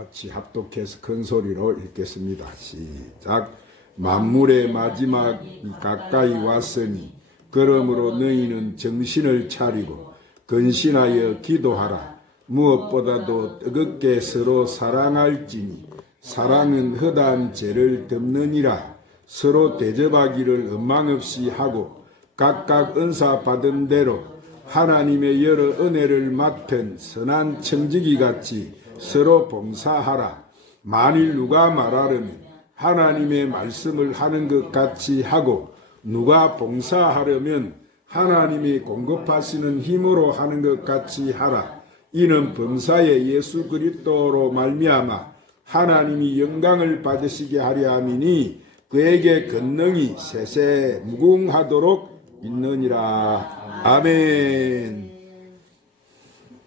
같이 합독해서 큰 소리로 읽겠습니다. 시작. 만물의 마지막이 가까이 왔으니 그러므로 너희는 정신을 차리고 근신하여 기도하라. 무엇보다도 뜨겁게 서로 사랑할지니 사랑은 허다한 죄를 덮느니라. 서로 대접하기를 원망없이 하고 각각 은사 받은 대로 하나님의 여러 은혜를 맡은 선한 청지기 같이 서로 봉사하라. 만일 누가 말하려면 하나님의 말씀을 하는 것 같이 하고 누가 봉사하려면 하나님이 공급하시는 힘으로 하는 것 같이 하라. 이는 범사의 예수 그리스도로 말미암아 하나님이 영광을 받으시게 하려 함이니 그에게 권능이 세세 무궁하도록 있느니라. 아멘.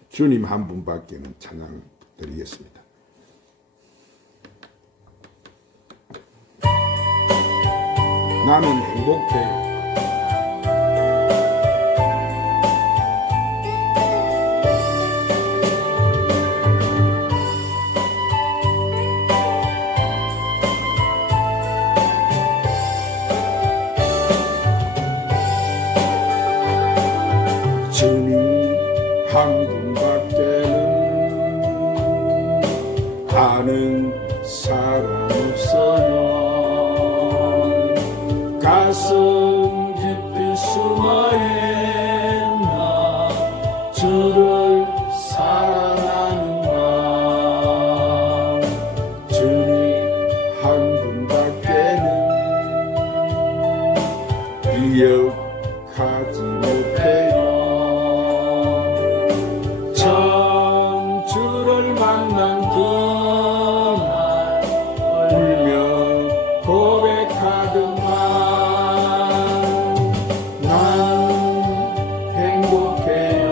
주님 한 분밖에는 찬양 드리겠습니다. 나는 행복해. 주님 한 분밖에는 아는 사람 없어요. 가슴 깊이 숨어있나 주를 사랑하는 마음. 주님 한 분밖에는 기억하지 못해요. 처음 주를 만난 그날 울며 고백하더만 나는 행복해요.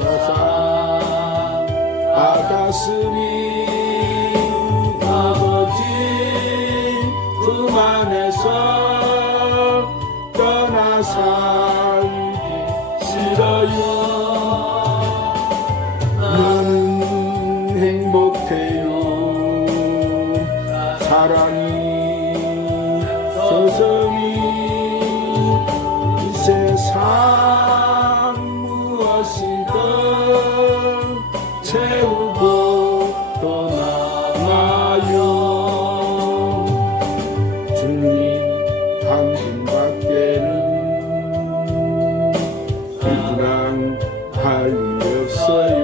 세상 받았으니 아버지 품 안에서 떠나 살기 싫어요. 나는 행복해요. 사랑이 서성이 이 세상 무엇이든 채우고 또 남아요. 주님 한 분밖에는 비난할 일 없어요.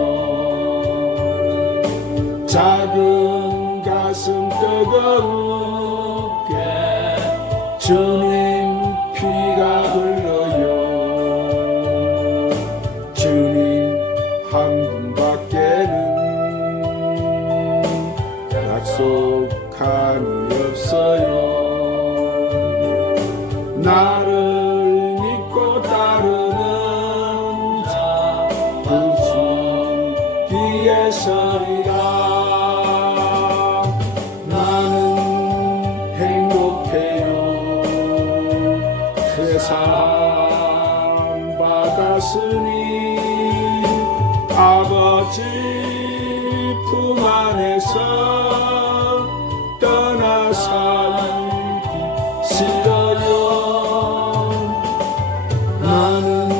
작은 가슴 뜨거우게 주님 피가 흘러요. 주님 한 분밖에는 약속한 이 없어요. 나를 믿고 따르는 자 굳이 뒤에 서리라. 나는 행복해요. 세상 받았으니 아버지 품 안에서 떠나 살기 싫어요. 나는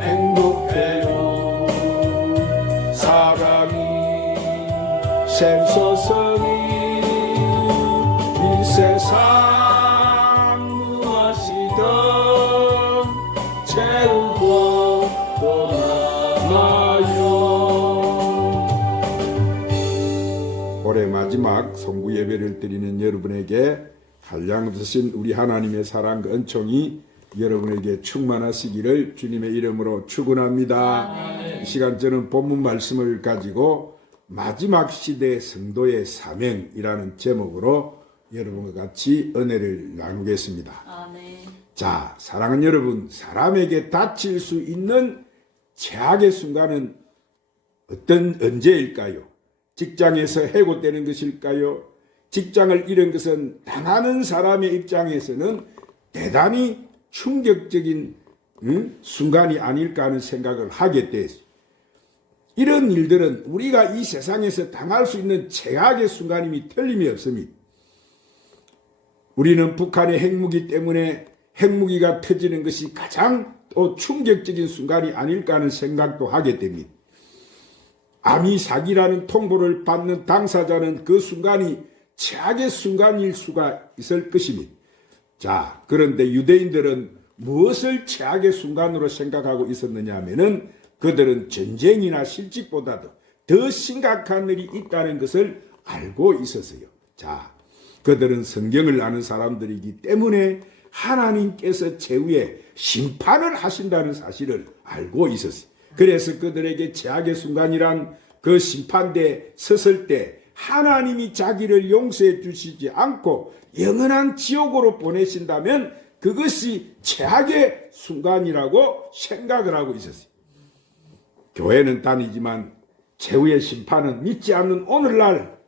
행복해요. 사랑이 샘솟으니 이 세상 무엇이든 채우고 또 남아요. 올해 마지막 성구 예배를 드리는 여러분에게 한량없으신 우리 하나님의 사랑과 은총이 여러분에게 충만하시기를 주님의 이름으로 축원합니다. 이 시간 저는 본문 말씀을 가지고 마지막 시대 성도의 사명이라는 제목으로 여러분과 같이 은혜를 나누겠습니다. 자, 사랑하는 여러분, 사람에게 다칠 수 있는 최악의 순간은 언제일까요? 직장에서 해고되는 것일까요? 직장을 잃은 것은 당하는 사람의 입장에서는 대단히 충격적인 순간이 아닐까 하는 생각을 하게 됐어요. 이런 일들은 우리가 이 세상에서 당할 수 있는 최악의 순간임이 틀림이 없습니다. 우리는 북한의 핵무기 때문에 핵무기가 터지는 것이 가장 또 충격적인 순간이 아닐까 하는 생각도 하게 됩니다. 아미 사기라는 통보를 받는 당사자는 그 순간이 최악의 순간일 수가 있을 것입니다. 자, 그런데 유대인들은 무엇을 최악의 순간으로 생각하고 있었느냐 하면은 그들은 전쟁이나 실직보다도 더 심각한 일이 있다는 것을 알고 있었어요. 자, 그들은 성경을 아는 사람들이기 때문에 하나님께서 최후에 심판을 하신다는 사실을 알고 있었어요. 그래서 그들에게 최악의 순간이란 그 심판대에 섰을 때 하나님이 자기를 용서해 주시지 않고 영원한 지옥으로 보내신다면 그것이 최악의 순간이라고 생각을 하고 있었어요. 교회는 다니지만 최후의 심판은 믿지 않는 오늘날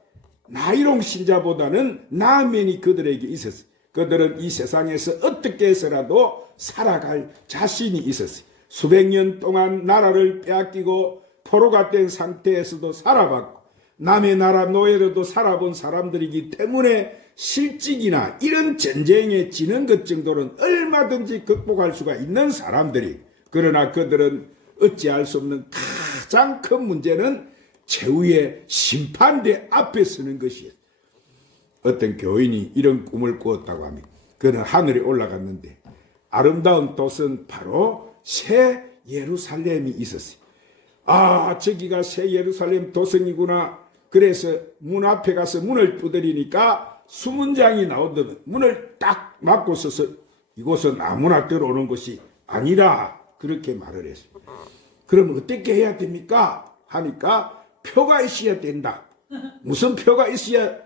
나이롱 신자보다는 나은 면이 그들에게 있었어요. 그들은 이 세상에서 어떻게 해서라도 살아갈 자신이 있었어요. 수백 년 동안 나라를 빼앗기고 포로가 된 상태에서도 살아봤고 남의 나라 노예로도 살아본 사람들이기 때문에 실직이나 이런 전쟁에 지는 것 정도는 얼마든지 극복할 수가 있는 사람들이, 그러나 그들은 어찌할 수 없는 가장 큰 문제는 최후의 심판대 앞에 서는 것이에요. 어떤 교인이 이런 꿈을 꾸었다고 합니다. 그는 하늘에 올라갔는데 아름다운 돛은 바로 새 예루살렘이 있었어요. 아, 저기가 새 예루살렘 도성이구나. 그래서 문 앞에 가서 문을 두드리니까 수문장이 나오더니 문을 딱 막고 서서 이곳은 아무나 들어오는 것이 아니라 그렇게 말을 했어요. 그럼 어떻게 해야 됩니까? 하니까 표가 있어야 된다. 무슨 표가 있어야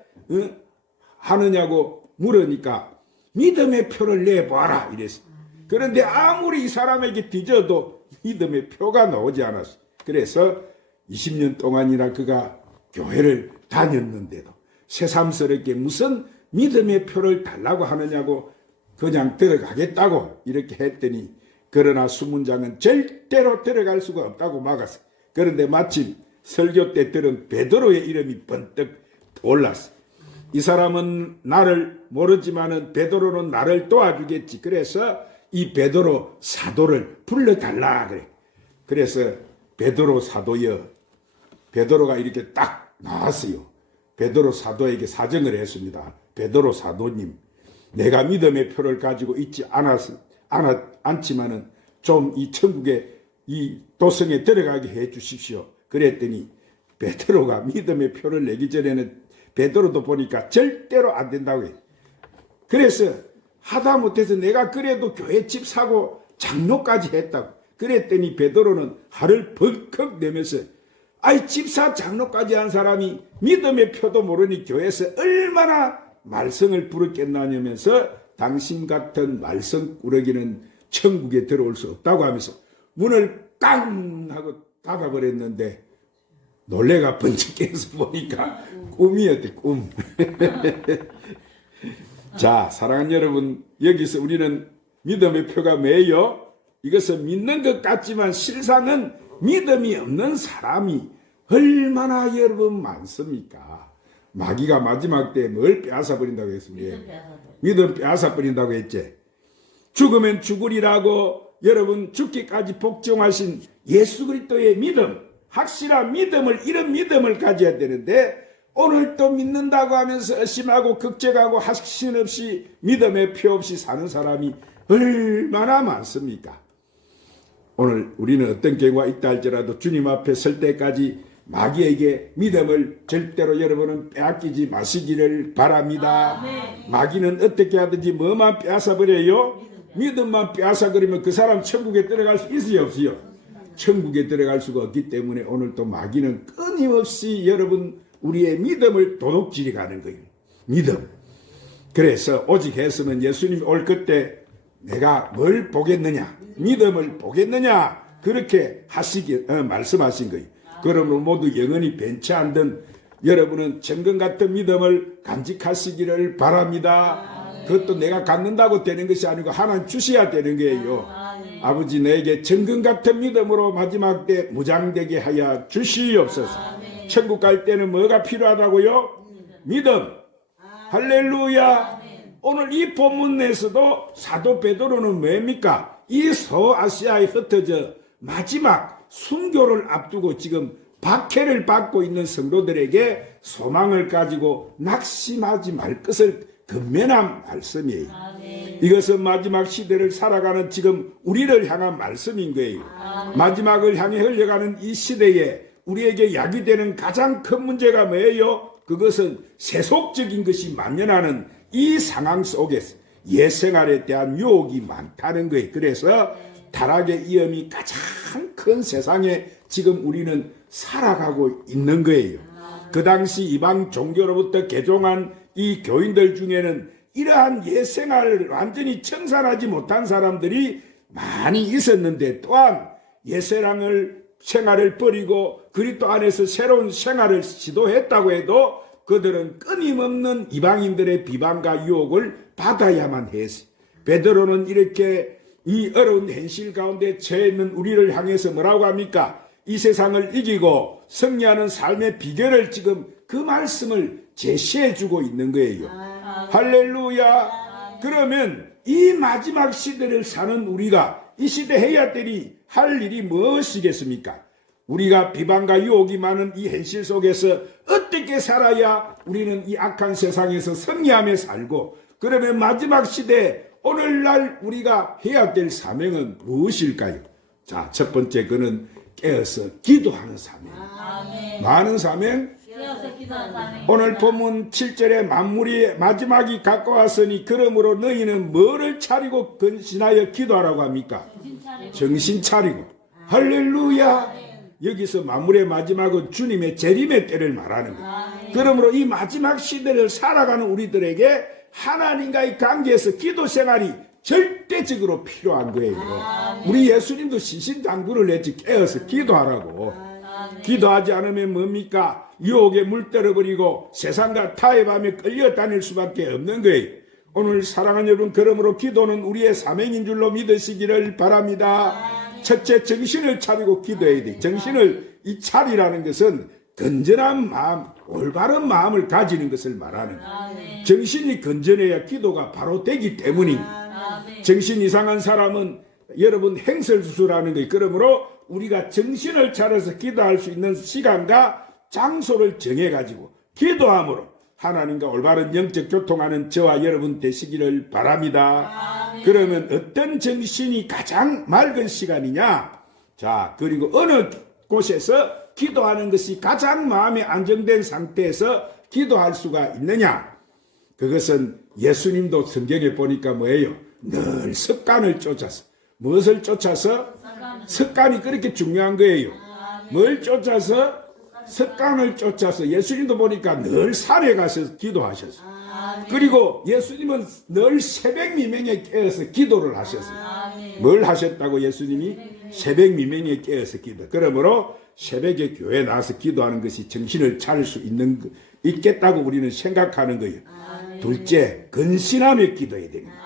하느냐고 물으니까 믿음의 표를 내봐라 이랬어요. 그런데 아무리 이 사람에게 뒤져도 믿음의 표가 나오지 않았어요. 그래서 20년 동안이나 그가 교회를 다녔는데도 새삼스럽게 무슨 믿음의 표를 달라고 하느냐고 그냥 들어가겠다고 이렇게 했더니, 그러나 수문장은 절대로 들어갈 수가 없다고 막았어요. 그런데 마침 설교 때 들은 베드로의 이름이 번뜩 올랐어요. 이 사람은 나를 모르지만은 베드로는 나를 도와주겠지. 그래서 이 베드로 사도를 불러달라 그래. 그래서 베드로 사도여, 베드로가 이렇게 딱 나왔어요. 베드로 사도에게 사정을 했습니다. 베드로 사도님, 내가 믿음의 표를 가지고 있지 않지만은 좀 이 천국의 이 도성에 들어가게 해 주십시오. 그랬더니 베드로가 믿음의 표를 내기 전에는 베드로도 보니까 절대로 안 된다고 해요. 그래서 하다못해서 내가 그래도 교회 집 사고 장로까지 했다고. 그랬더니 베드로는 화를 벌컥 내면서, 아이 집사 장로까지 한 사람이 믿음의 표도 모르니 교회에서 얼마나 말썽을 부르겠나냐면서 당신 같은 말썽꾸러기는 천국에 들어올 수 없다고 하면서 문을 깡 하고 닫아버렸는데 놀래가 번쩍 깨서 보니까 꿈이었대, 꿈. 자, 사랑하는 여러분, 여기서 우리는 믿음의 표가 뭐예요? 이것은 믿는 것 같지만 실상은 믿음이 없는 사람이 얼마나 여러분 많습니까? 마귀가 마지막 때 뭘 빼앗아 버린다고 했습니까? 믿음 빼앗아 버린다고 했지. 죽으면 죽으리라고 여러분 죽기까지 복종하신 예수 그리스도의 믿음, 확실한 믿음을, 이런 믿음을 가져야 되는데 오늘 또 믿는다고 하면서 의심하고 걱정하고 확신 없이 믿음의 표 없이 사는 사람이 얼마나 많습니까? 오늘 우리는 어떤 경우가 있다 할지라도 주님 앞에 설 때까지 마귀에게 믿음을 절대로 여러분은 빼앗기지 마시기를 바랍니다. 마귀는 어떻게 하든지 뭐만 빼앗아버려요? 믿음만 빼앗아버리면 그 사람 천국에 들어갈 수 있어요, 없어요? 천국에 들어갈 수가 없기 때문에 오늘 또 마귀는 끊임없이 여러분 우리의 믿음을 도둑질해 가는 거예요. 믿음. 그래서 오직 했으면 예수님이 올 그때 내가 뭘 보겠느냐, 믿음을 보겠느냐, 그렇게 말씀하신 거예요. 그러므로 모두 영원히 변치 않던 여러분은 정금 같은 믿음을 간직하시기를 바랍니다. 그것도 내가 갖는다고 되는 것이 아니고 하나님 주셔야 되는 거예요. 아버지 내게 정금 같은 믿음으로 마지막 때 무장되게 하여 주시옵소서. 천국 갈 때는 뭐가 필요하다고요? 믿음. 할렐루야. 오늘 이 본문에서도 사도 베드로는 뭡니까? 이 서아시아에 흩어져 마지막 순교를 앞두고 지금 박해를 받고 있는 성도들에게 소망을 가지고 낙심하지 말 것을 건면한 말씀이에요. 이것은 마지막 시대를 살아가는 지금 우리를 향한 말씀인 거예요. 마지막을 향해 흘러가는 이 시대에 우리에게 야기되는 가장 큰 문제가 뭐예요? 그것은 세속적인 것이 만연하는 이 상황 속에서 옛생활에 대한 유혹이 많다는 거예요. 그래서 타락의 위험이 가장 큰 세상에 지금 우리는 살아가고 있는 거예요. 그 당시 이방 종교로부터 개종한 이 교인들 중에는 이러한 옛생활을 완전히 청산하지 못한 사람들이 많이 있었는데, 또한 생활을 버리고 그리스도 안에서 새로운 생활을 시도했다고 해도 그들은 끊임없는 이방인들의 비방과 유혹을 받아야만 했어요. 베드로는 이렇게 이 어려운 현실 가운데 처해 있는 우리를 향해서 뭐라고 합니까? 이 세상을 이기고 승리하는 삶의 비결을 지금 그 말씀을 제시해 주고 있는 거예요. 할렐루야. 그러면 이 마지막 시대를 사는 우리가 이 시대 해야 할 일이 무엇이겠습니까? 우리가 비방과 유혹이 많은 이 현실 속에서 어떻게 살아야 우리는 이 악한 세상에서 승리하며 살고, 그러면 마지막 시대 오늘날 우리가 해야 될 사명은 무엇일까요? 자, 첫 번째 그는 깨어서 기도하는 사명. 많은 사명. 오늘 본문 7절에 만물이 마지막이 가까웠으니 그러므로 너희는 뭐를 차리고 근신하여 기도하라고 합니까? 정신 차리고. 할렐루야. 여기서 만물의 마지막은 주님의 재림의 때를 말하는 거예요. 그러므로 이 마지막 시대를 살아가는 우리들에게 하나님과의 관계에서 기도 생활이 절대적으로 필요한 거예요. 우리 예수님도 신신당부를 했지, 깨어서 기도하라고. 기도하지 않으면 뭡니까? 유혹에 물들어버리고 세상과 타협하며 끌려다닐 수밖에 없는 거예요. 오늘 사랑하는 여러분, 그러므로 기도는 우리의 사명인 줄로 믿으시기를 바랍니다. 첫째, 정신을 차리고 기도해야 돼. 정신을 차리라는 것은 건전한 마음, 올바른 마음을 가지는 것을 말하는 거예요. 정신이 건전해야 기도가 바로 되기 때문입니다. 정신 이상한 사람은 여러분 행설수수라는 거예요. 그러므로 우리가 정신을 차려서 기도할 수 있는 시간과 장소를 정해가지고 기도함으로 하나님과 올바른 영적 교통하는 저와 여러분 되시기를 바랍니다. 그러면 어떤 정신이 가장 맑은 시간이냐? 자, 그리고 어느 곳에서 기도하는 것이 가장 마음이 안정된 상태에서 기도할 수가 있느냐? 그것은 예수님도 성경에 보니까 뭐예요? 늘 습관을 쫓아서. 무엇을 쫓아서? 습관이 그렇게 중요한 거예요. 뭘 쫓아서? 습관을 쫓아서. 예수님도 보니까 늘 산에 가서 기도하셨어요. 그리고 예수님은 늘 새벽 미명에 깨어서 기도를 하셨어요. 뭘 하셨다고? 예수님이 새벽 미명에 깨어서 기도. 그러므로 새벽에 교회에 나와서 기도하는 것이 정신을 차릴 수 있겠다고 우리는 생각하는 거예요. 둘째, 근신하며 기도해야 됩니다.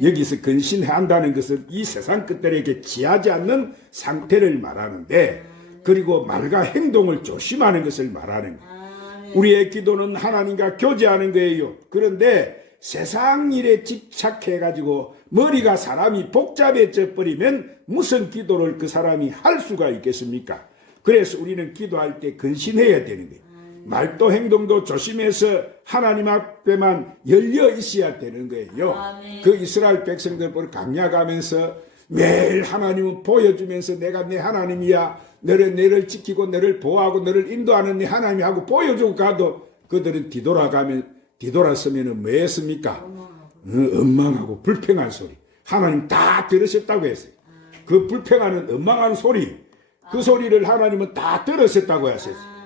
여기서 근신한다는 것은 이 세상 끝들에게 지하지 않는 상태를 말하는데, 그리고 말과 행동을 조심하는 것을 말하는 거예요. 우리의 기도는 하나님과 교제하는 거예요. 그런데 세상 일에 집착해가지고 머리가 사람이 복잡해져 버리면 무슨 기도를 그 사람이 할 수가 있겠습니까? 그래서 우리는 기도할 때 근신해야 되는 거예요. 말도 행동도 조심해서 하나님 앞에만 열려 있어야 되는 거예요. 그 이스라엘 백성들 보고 강약하면서 매일 하나님은 보여주면서 내가 내 하나님이야, 너를 지키고 너를 보호하고 너를 인도하는 네 하나님이 하고 보여주고 가도 그들은 뒤돌아서면 뭐 했습니까? 엉망하고 불평한 소리. 하나님 다 들으셨다고 했어요. 그 불평하는 엉망한 소리, 그 소리를 하나님은 다 들으셨다고 하셨어요.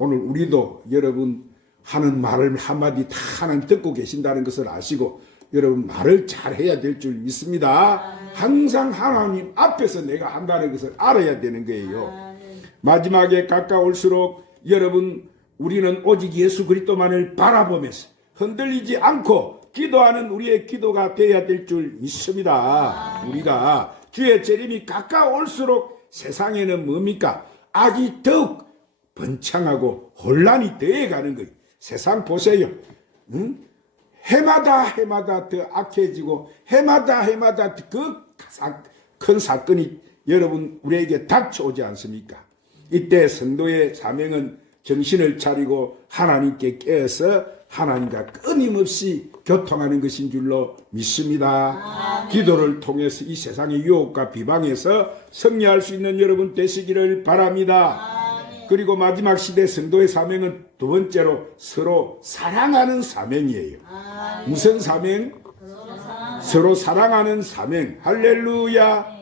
오늘 우리도 여러분 하는 말을 한마디 다 하나님 듣고 계신다는 것을 아시고 여러분 말을 잘 해야 될 줄 믿습니다. 항상 하나님 앞에서 내가 한다는 것을 알아야 되는 거예요. 마지막에 가까울수록 여러분 우리는 오직 예수 그리스도만을 바라보면서 흔들리지 않고 기도하는 우리의 기도가 되어야 될 줄 믿습니다. 우리가 주의 재림이 가까울수록 세상에는 뭡니까? 악이 더욱 번창하고 혼란이 더해가는 거예요. 세상 보세요. 응? 해마다 더 악해지고 해마다 그 큰 사건이 여러분 우리에게 닥쳐오지 않습니까? 이때 성도의 사명은 정신을 차리고 하나님께 깨어서 하나님과 끊임없이 교통하는 것인 줄로 믿습니다. 아멘. 기도를 통해서 이 세상의 유혹과 비방에서 승리할 수 있는 여러분 되시기를 바랍니다. 아멘. 그리고 마지막 시대 성도의 사명은 두 번째로 서로 사랑하는 사명이에요. 아멘. 무슨 사명? 서로 사랑하는 사명. 할렐루야.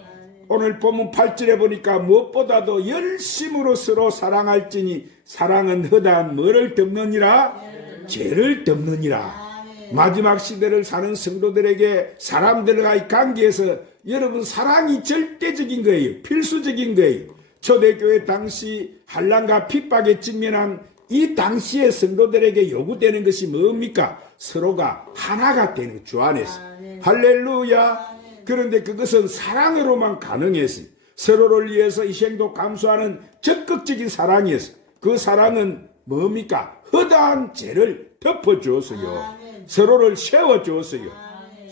오늘 본문 8절에 보니까 무엇보다도 열심으로 서로 사랑할지니 사랑은 허다한 뭐를 덮느니라? 죄를 덮느니라. 마지막 시대를 사는 성도들에게 사람들과의 관계에서 여러분 사랑이 절대적인 거예요. 필수적인 거예요. 초대교회 당시 환난과 핍박에 직면한 이 당시의 성도들에게 요구되는 것이 뭡니까? 서로가 하나가 되는 주 안에서. 할렐루야. 그런데 그것은 사랑으로만 가능했어요. 서로를 위해서 희생도 감수하는 적극적인 사랑이었어요. 그 사랑은 뭡니까? 허다한 죄를 덮어주었어요. 서로를 세워주었어요.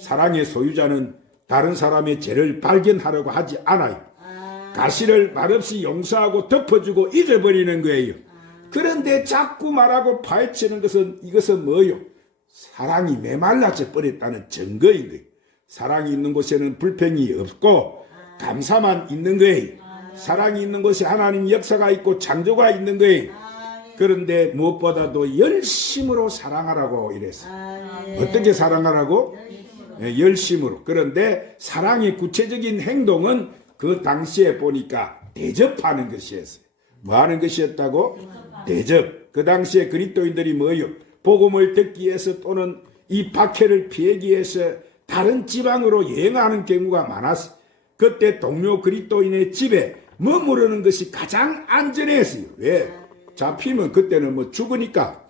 사랑의 소유자는 다른 사람의 죄를 발견하려고 하지 않아요. 가시를 말없이 용서하고 덮어주고 잊어버리는 거예요. 그런데 자꾸 말하고 파헤치는 것은 이것은 뭐요? 사랑이 메말라져 버렸다는 증거인 거예요. 사랑이 있는 곳에는 불평이 없고 감사만 있는 거예요. 사랑이 있는 곳에 하나님 역사가 있고 창조가 있는 거예요. 그런데 무엇보다도 열심으로 사랑하라고 이랬어요. 어떻게 사랑하라고? 열심으로. 그런데 사랑의 구체적인 행동은 그 당시에 보니까 대접하는 것이었어요. 뭐 하는 것이었다고? 대접. 그 당시에 그리스도인들이 뭐요? 복음을 듣기 위해서 또는 이 박해를 피하기 위해서 다른 지방으로 여행하는 경우가 많았어요. 그때 동료 그리스도인의 집에 머무르는 것이 가장 안전했어요. 왜? 잡히면 그때는 뭐 죽으니까.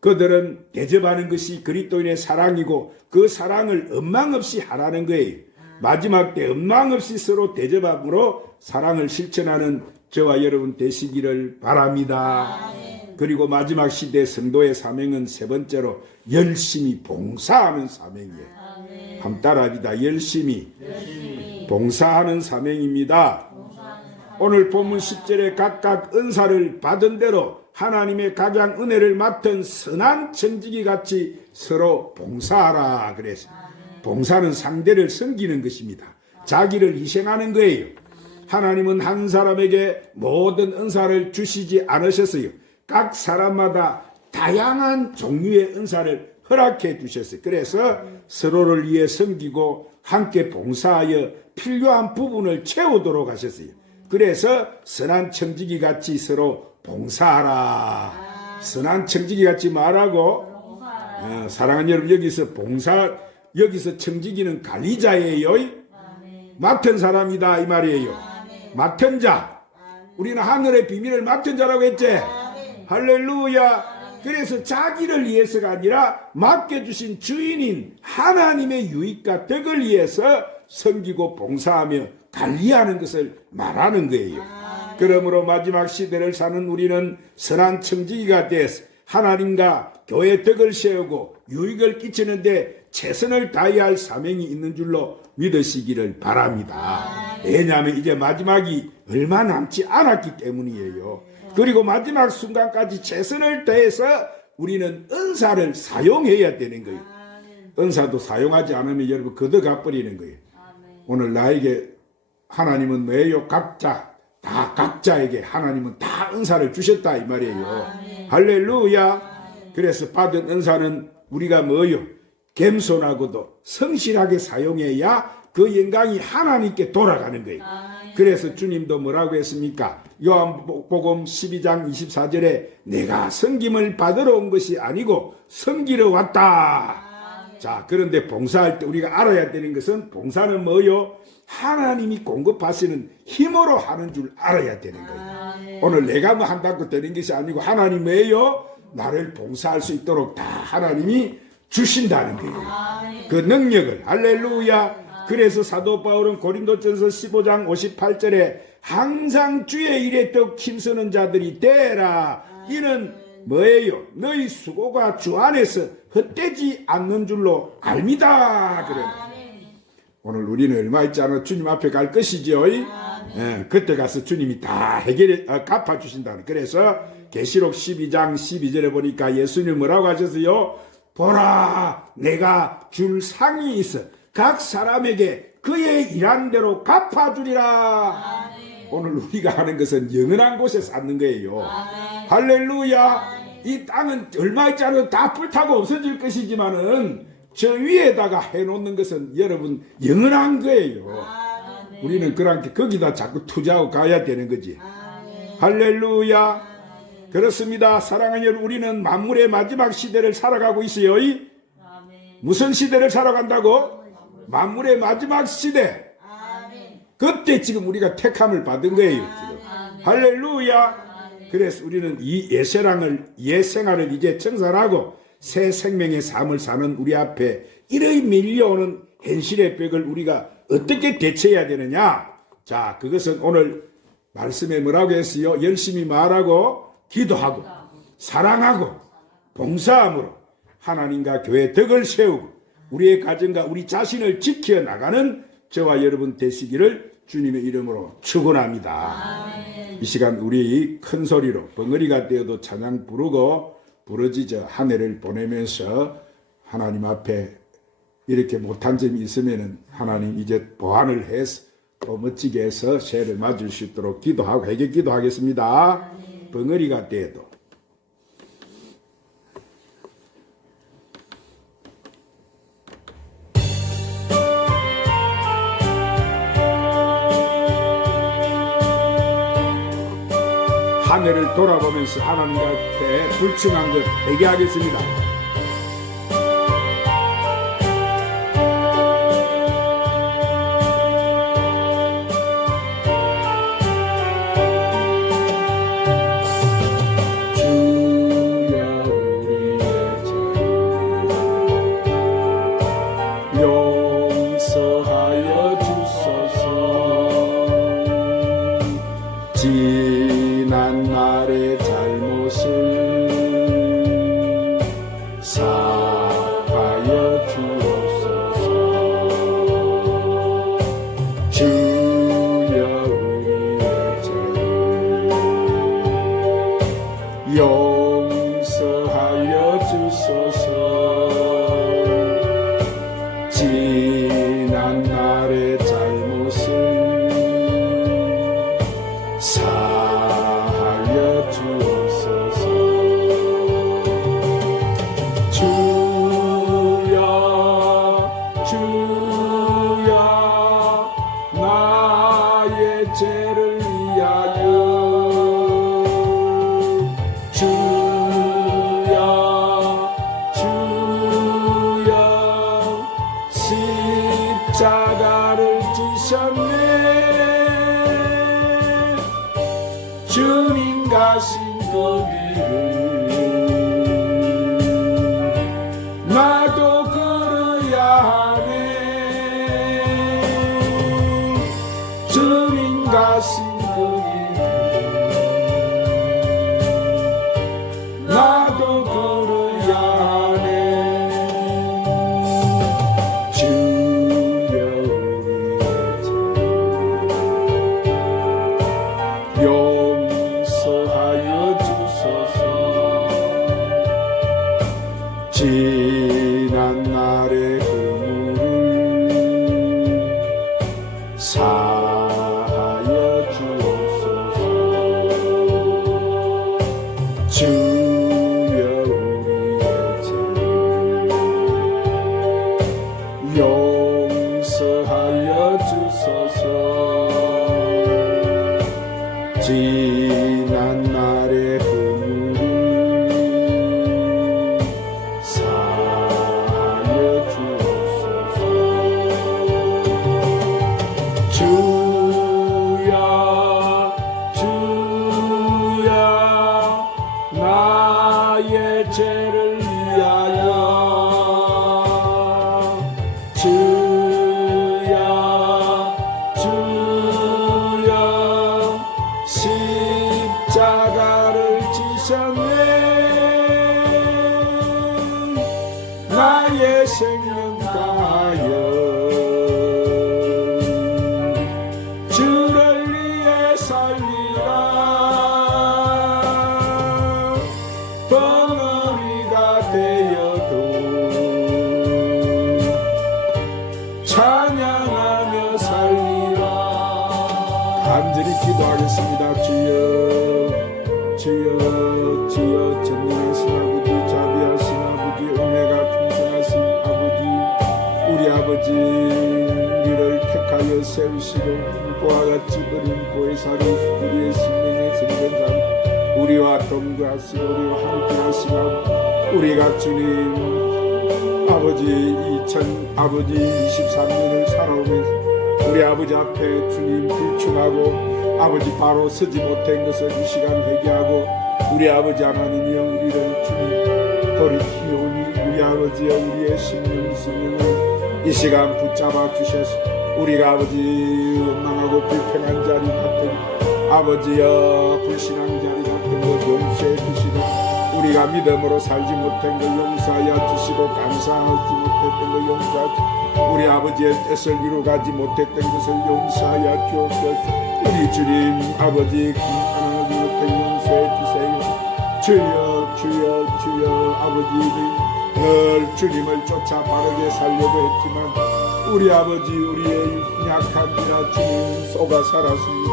그들은 대접하는 것이 그리스도인의 사랑이고 그 사랑을 엉망 없이 하라는 거예요. 마지막 때 엉망 없이 서로 대접함으로 사랑을 실천하는 저와 여러분 되시기를 바랍니다. 그리고 마지막 시대 성도의 사명은 세 번째로 열심히 봉사하는 사명이에요. 한번 따라합니다. 열심히 봉사하는 사명입니다. 오늘 본문 10절에 각각 은사를 받은 대로 하나님의 각양 은혜를 맡은 선한 청지기 같이 서로 봉사하라 그랬어요. 봉사는 상대를 섬기는 것입니다. 자기를 희생하는 거예요. 하나님은 한 사람에게 모든 은사를 주시지 않으셨어요. 각 사람마다 다양한 종류의 은사를 허락해 주셨어요. 그래서 서로를 위해 섬기고 함께 봉사하여 필요한 부분을 채우도록 하셨어요. 그래서 선한 청지기 같이 서로 봉사하라. 선한 청지기 같이 말하고 사랑하는 여러분 여기서 청지기는 관리자예요. 맡은 사람이다 이 말이에요. 맡은 자. 우리는 하늘의 비밀을 맡은 자라고 했지. 할렐루야. 그래서 자기를 위해서가 아니라 맡겨주신 주인인 하나님의 유익과 덕을 위해서 섬기고 봉사하며 관리하는 것을 말하는 거예요. 그러므로 마지막 시대를 사는 우리는 선한 청지기가 돼서 하나님과 교회 덕을 세우고 유익을 끼치는데 최선을 다해야 할 사명이 있는 줄로 믿으시기를 바랍니다. 왜냐하면 이제 마지막이 얼마 남지 않았기 때문이에요. 그리고 마지막 순간까지 최선을 다해서 우리는 은사를 사용해야 되는 거예요. 은사도 사용하지 않으면 여러분 걷어가 버리는 거예요. 오늘 나에게 하나님은 뭐예요? 각자에게 하나님은 다 은사를 주셨다 이 말이에요. 할렐루야. 그래서 받은 은사는 우리가 뭐요? 겸손하고도 성실하게 사용해야 그 영광이 하나님께 돌아가는 거예요. 그래서 주님도 뭐라고 했습니까? 요한복음 12장 24절에 내가 섬김을 받으러 온 것이 아니고 섬기러 왔다. 자, 그런데 봉사할 때 우리가 알아야 되는 것은 봉사는 뭐요? 하나님이 공급하시는 힘으로 하는 줄 알아야 되는 거예요. 오늘 내가 뭐 한다고 되는 것이 아니고 하나님 왜요? 나를 봉사할 수 있도록 다 하나님이 주신다는 거예요. 그 능력을. 할렐루야. 그 그래서 사도 바울은 고린도전서 15장 58절에 항상 주의 일에 더 힘쓰는 자들이 되라. 이는 뭐예요? 너희 수고가 주 안에서 헛되지 않는 줄로 압니다. 그래. 오늘 우리는 얼마 있지 않아 주님 앞에 갈 것이죠. 예, 그때 가서 주님이 다 해결해 갚아주신다는. 그래서 계시록 12장 12절에 보니까 예수님 뭐라고 하셨어요? 보라, 내가 줄 상이 있어 각 사람에게 그의 일한 대로 갚아주리라. 오늘 우리가 하는 것은 영원한 곳에 사는 거예요. 할렐루야. 이 땅은 얼마 있지 않아도 다 불타고 없어질 것이지만은 저 위에다가 해놓는 것은 여러분 영원한 거예요. 우리는 그렇게 거기다 자꾸 투자하고 가야 되는 거지. 할렐루야. 그렇습니다. 사랑하는 여러분, 우리는 만물의 마지막 시대를 살아가고 있어요. 무슨 시대를 살아간다고? 만물의 마지막 시대. 그때 지금 우리가 택함을 받은 거예요. 지금. 할렐루야. 그래서 우리는 이 옛생활을 이제 청산하고 새 생명의 삶을 사는 우리 앞에 이러이 밀려오는 현실의 벽을 우리가 어떻게 대처해야 되느냐? 자, 그것은 오늘 말씀에 뭐라고 했어요? 열심히 말하고 기도하고 사랑하고 봉사함으로 하나님과 교회 덕을 세우고 우리의 가정과 우리 자신을 지켜나가는 저와 여러분 되시기를 주님의 이름으로 축원합니다. 이 시간 우리 큰 소리로 벙어리가 되어도 찬양 부르고 부르짖어 한 해를 보내면서 하나님 앞에 이렇게 못한 점이 있으면은 하나님 이제 보완을 해서 또 멋지게 해서 새해를 맞을 수 있도록 기도하고 회개 기도하겠습니다. 벙어리가 되어도 한 해를 돌아보면서 하나님 앞에 불충한 것 회개하겠습니다. 지난 날의 잘못을 사하여 주옵소서. 주여 우리의 죄를 용서하여 주소서. 지난 날의 잘못을 사하여 주옵소서. 주여 주여 나의 죄를 위하여 주여 주여 십자가를 지셨네. 주님 가신 그 길을 나도 걸어야 하네. 주님 가신 그 길을 나도 걸어야 하네. 주여 우리의 죄를 용서하여 주소서. 지난 날의 그물을 사하여 주옵소서. 주여 우리의 죄를 용서하여 주소서. 지난 날의 그물을 사하여 주옵소서. 주여 주여 나의 죄를 위하여 주여 나의 생명 다하여 주를 위해 살리라. 덩어리가 되어도 찬양하며 살리라. 간절히 기도하겠습니다. 주여 주여 주여 전능하신 아버지, 자비하신 아버지, 은혜가 풍성하신 아버지, 우리 아버지 우리를 택하여 세우시고 인고와 같이 버린 고해살이 우리의 생명의 생존자, 우리와 동거하시고 우리와 함께하시고 우리가 주님 아버지 2023년을 살아오면서 우리 아버지 앞에 주님 불충하고 아버지 바로 서지 못한 것을 이 시간 회개하고 우리 아버지 하나님이여 우리를 주님 돌이키오니 우리 아버지여 우리의 심령을 이 시간 붙잡아 주셔서 우리가 아버지 원망하고 불편한 자리 같은 아버지여 불신한 자리 같은 것 용서해 주시고 우리가 믿음으로 살지 못한 것 용서하여 주시고 감사하지 못했던 것 용서하시고 우리 아버지의 뜻을 이루가지 못했던 것을 용서하여 주옵소서. 우리 주님 아버지 하나님 못한 용서해 주세요. 주여 주여 주여 아버지는 늘 주님을 쫓아 바르게 살려고 했지만 우리 아버지 우리의 약함이나 주님 속아 살았습니다.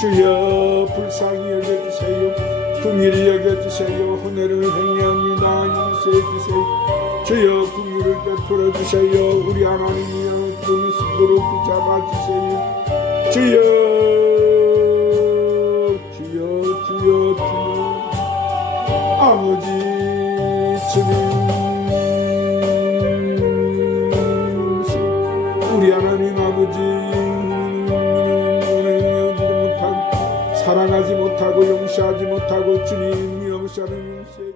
주여 불쌍히 여겨주세요. 긍휼히 여겨주세요. 은혜를 행해합니다. 용서해 주세요. 주여 긍휼을 베풀어 주세요. 우리 하나님이여 주님 손으로 붙잡아 주세요. 주여 주여 주여 주여 아버지 주님 우리 하나님 아버지 사랑하지 못하고 용서하지 못하고 주님 용서하는 용서해